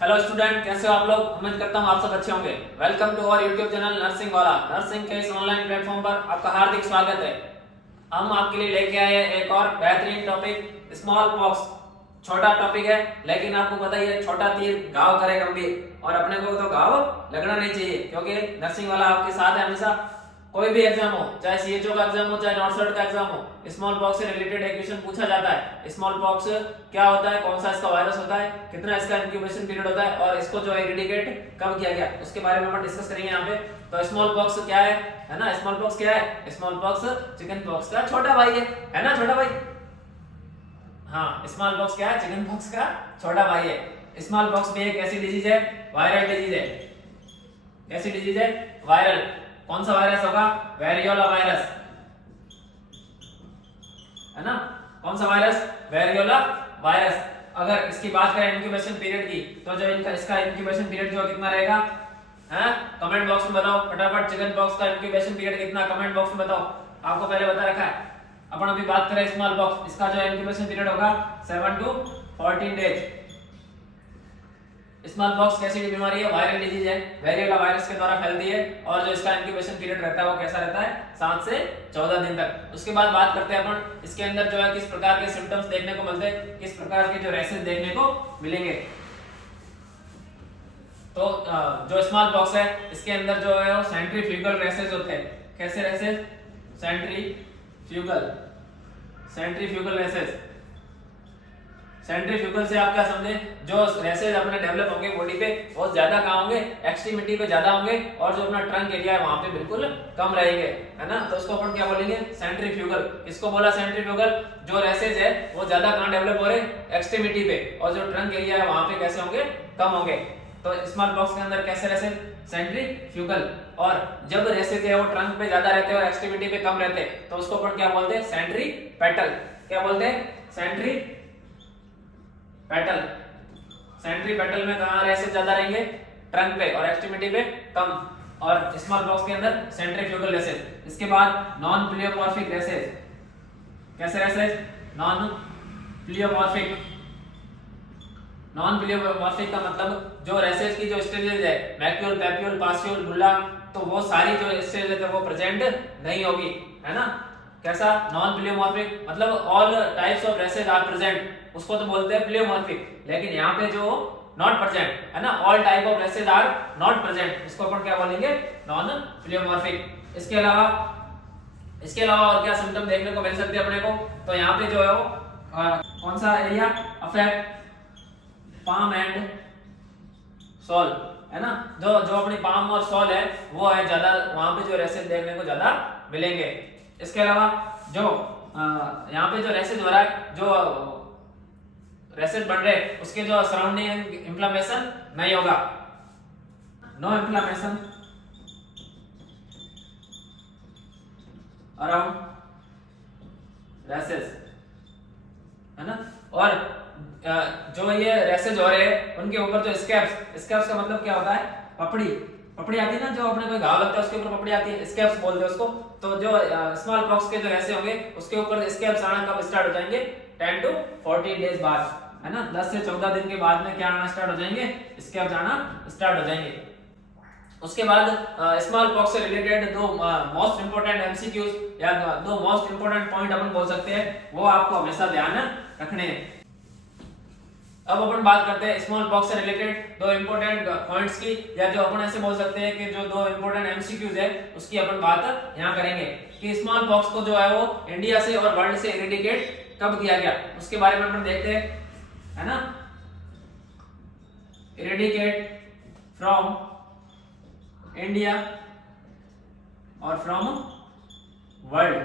Hello student, कैसे हो आप लोग। उम्मीद करता हूँ आप सब अच्छे होंगे। Welcome to our YouTube channel nursing वाला। नर्सिंग के इस ऑनलाइन प्लेटफॉर्म पर आपका हार्दिक स्वागत है। हम आपके लिए लेके आए हैं एक और बेहतरीन टॉपिक, स्मॉल पॉक्स। छोटा टॉपिक है, लेकिन आपको पता ही है, छोटा तीर घाव करे गंभीर। और अपने को तो घाव लगना नहीं चाहिए, क्योंकि नर्सिंग वाला आपके साथ है हमेशा। कोई भी एग्जाम हो, चाहे सीएचओ का एग्जाम हो, चाहे नॉर्थ का एग्जाम हो, स्मॉल पॉक्स से रिलेटेड एक क्वेश्चन पूछा जाता है। स्मॉल पॉक्स क्या होता है, कौन सा इसका वायरस होता है, कितना इसका इंक्यूबेशन पीरियड होता है, और इसको जो इरेडिकेट कब किया गया, उसके बारे में हम डिस्कस करेंगे यहाँ पे। तो स्मॉल पॉक्स क्या है ना। स्मॉल पॉक्स क्या है? स्मॉल पॉक्स चिकन पॉक्स का छोटा भाई है ना, छोटा भाई। हाँ, स्मॉल पॉक्स क्या है? चिकन पॉक्स का छोटा भाई है। स्मॉल पॉक्स भी एक ऐसी डिजीज है, वायरल डिजीज है। कैसी डिजीज है? वायरल। कौन सा वायरस होगा? वेरियोला वायरस, है ना। कौन सा वायरस? Variola virus. अगर इसकी बात करें इंक्यूबेशन पीरियड की, तो जो इसका इंक्यूबेशन पीरियड जो कितना रहेगा, हैं? कमेंट बॉक्स में बताओ फटाफट। चिकन पॉक्स का इंक्यूबेशन पीरियड कितना, कमेंट बॉक्स में बताओ। आपको पहले बता रखा है। अपन अभी बात करें स्मॉल पॉक्स, इसका जो इंक्यूबेशन पीरियड होगा 7 to 14 डेज। स्मॉल पॉक्स कैसी बीमारी है? वायरल डिजीज है, वेरियोला वायरस के द्वारा फैलती है। और जो इसका इंक्यूबेशन पीरियड रहता है वो कैसा रहता है? 7 से 14 दिन तक। उसके बाद बात करते हैं अपन इसके अंदर जो है किस प्रकार के सिम्टम्स देखने को मिलते हैं, किस प्रकार के जो रेसेस देखने को मिलेंगे। तो जो स्मॉल पॉक्स है, इसके अंदर जो है वो सेंट्रीफ्यूगल रेसेस होते हैं। कैसे रेसेस? Centrifugal races. सेंट्रीफ्यूगल से आप क्या समझे? जो रेसेस अपने डेवलप होंगे बॉडी पे, बहुत ज्यादा कहाँ होंगे? एक्सट्रीमिटी पे ज्यादा होंगे, और जो अपना ट्रंक एरिया है वहां पे बिल्कुल कम रहेंगे, है ना। तो उसको अपन क्या बोलेंगे? सेंट्रीफ्यूगल। किसको बोला सेंट्रीफ्यूगल? जो रेसेस है वो ज्यादा कहाँ डेवलप हो रहे? एक्सट्रीमिटी पे, और जो ट्रंक एरिया है वहां पे कैसे होंगे? कम होंगे। तो स्मॉल पॉक्स के अंदर कैसे रेसेस? सेंट्रीफ्यूगल। और जब रेसेस है वो ट्रंक पे ज्यादा रहते हैं और एक्सट्रीमिटी पे कम रहते हैं, तो उसको अपन क्या बोलते हैं? सेंट्रीपेटल। क्या बोलते हैं? सेंट्रीपेटल। सेंट्रीपेटल में कहां रेसेस ज्यादा रहेंगे? ट्रंक पे, और एक्सट्रीमिटी पे कम। और स्मॉल बॉक्स के अंदर सेंट्रीफ्यूगल रेसेस। इसके बाद नॉन प्लियोमॉर्फिक रेसेस। कैसे rashes? Non pleomorphic. Non pleomorphic का मतलब जो रेसेस की जो स्टेजेस है, मैक्यूल, पैप्यूल, पास्यूल, बुल्ला, तो वो सारी जो स्टेजेस है वो प्रेजेंट नहीं होगी, है ना। कैसा? नॉन प्लियोमॉर्फिक मतलब all types of rashes are present, उसको तो बोलते हैं प्लियोमॉर्फिक। लेकिन यहाँ पे जो नॉट प्रेजेंट, है ना, all type of rashes are not present, इसको अपन क्या बोलेंगे? Non pleomorphic. इसके अलावा और क्या सिम्टम देखने को मिल सकते हैं अपने को? तो यहाँ पे जो है वो कौन सा area affect? Palm and sole, है ना। जो अपनी पाम और सॉल है वो है ज्यादा, वहां पे जो रेसेस देखने को ज्यादा मिलेंगे। इसके अलावा जो यहाँ पे जो रेसेस हो रहा है, जो रेसेस बन रहे, उसके जो सराउंडिंग इंफ्लेमेशन नहीं होगा। नो इंफ्लेमेशन अराउंड रेसेस, है ना। और जो ये रेसेस हो रहे हैं उनके ऊपर जो स्कैब्स का मतलब क्या होता है? पपड़ी आती है ना, जो अपने कोई घाव लगता है उसके ऊपर पपड़ी आती है, स्कैब्स बोलते हैं उसको। तो जो स्मॉल पॉक्स के जो रेसे होंगे उसके ऊपर स्कैब्स आना कब स्टार्ट हो जाएंगे? 10 to 14 डेज बाद, है ना। 10 से 14 दिन के बाद में क्या आना स्टार्ट हो जाएंगे? स्कैब्स आना स्टार्ट हो जाएंगे। उसके बाद स्मॉल पॉक्स से रिलेटेड दो मोस्ट इंपोर्टेंट एमसीक्यूज या दो मोस्ट इंपोर्टेंट पॉइंट अपन बोल सकते हैं, वो आपको हमेशा ध्यान रखने हैं। अब अपन बात करते हैं स्मॉल पॉक्स से रिलेटेड दो इंपोर्टेंट पॉइंट्स की, या जो अपन ऐसे बोल सकते हैं कि जो दो इंपोर्टेंट एमसीक्यूज है उसकी अपन बात यहाँ करेंगे कि स्मॉल पॉक्स को जो है वो इंडिया से और वर्ल्ड से इरेडिकेट कब किया गया, उसके बारे में अपन देखते हैं, है ना। इरेडिकेट फ्रॉम इंडिया और फ्रॉम वर्ल्ड।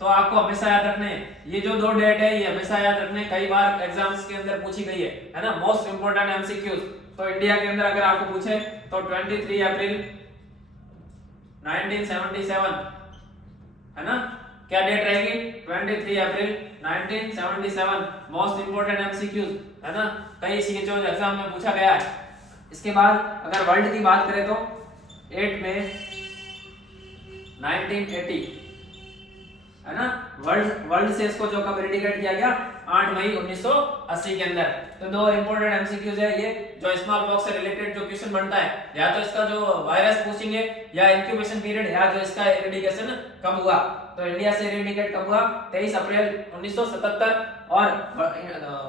तो आपको हमेशा याद रखने ये जो दो डेट है, ये हमेशा याद रखने, कई बार एग्जाम्स के अंदर पूछी गई है ना। Most important MCQs. तो इंडिया के अंदर अगर आपको पूछे तो 23 अप्रैल 1977, है ना। क्या डेट रहेगी? 23 अप्रैल 1977। मोस्ट इंपोर्टेंट एमसीक्यूज, है ना, कई सीएचओ एग्जाम में पूछा गया है। इसके बाद अगर वर्ल्ड की बात करें तो 8 मई 1980, है ना। वर्ल्ड से इसको जो कब इरेडिकेट किया गया 8 मई 1980 के अंदर। तो दो इंपॉर्टेंट एमसीक्यूज है ये, जो स्मॉल पॉक्स से रिलेटेड जो क्वेश्चन बनता है, या तो इसका जो वायरस पूछेंगे या इंक्यूबेशन पीरियड, या जो इसका इरेडिकेशन कब हुआ। तो इंडिया से इरेडिकेट कब हुआ 23 अप्रैल 1977, और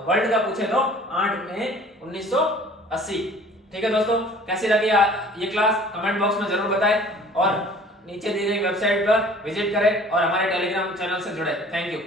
वर्ल्ड का पूछे तो 8 मई 1980। ठीक है दोस्तों, कैसी लगी ये क्लास कमेंट बॉक्स में जरूर बताएं, और नीचे दी गई वेबसाइट पर विजिट करें और हमारे टेलीग्राम चैनल से जुड़े। Thank you.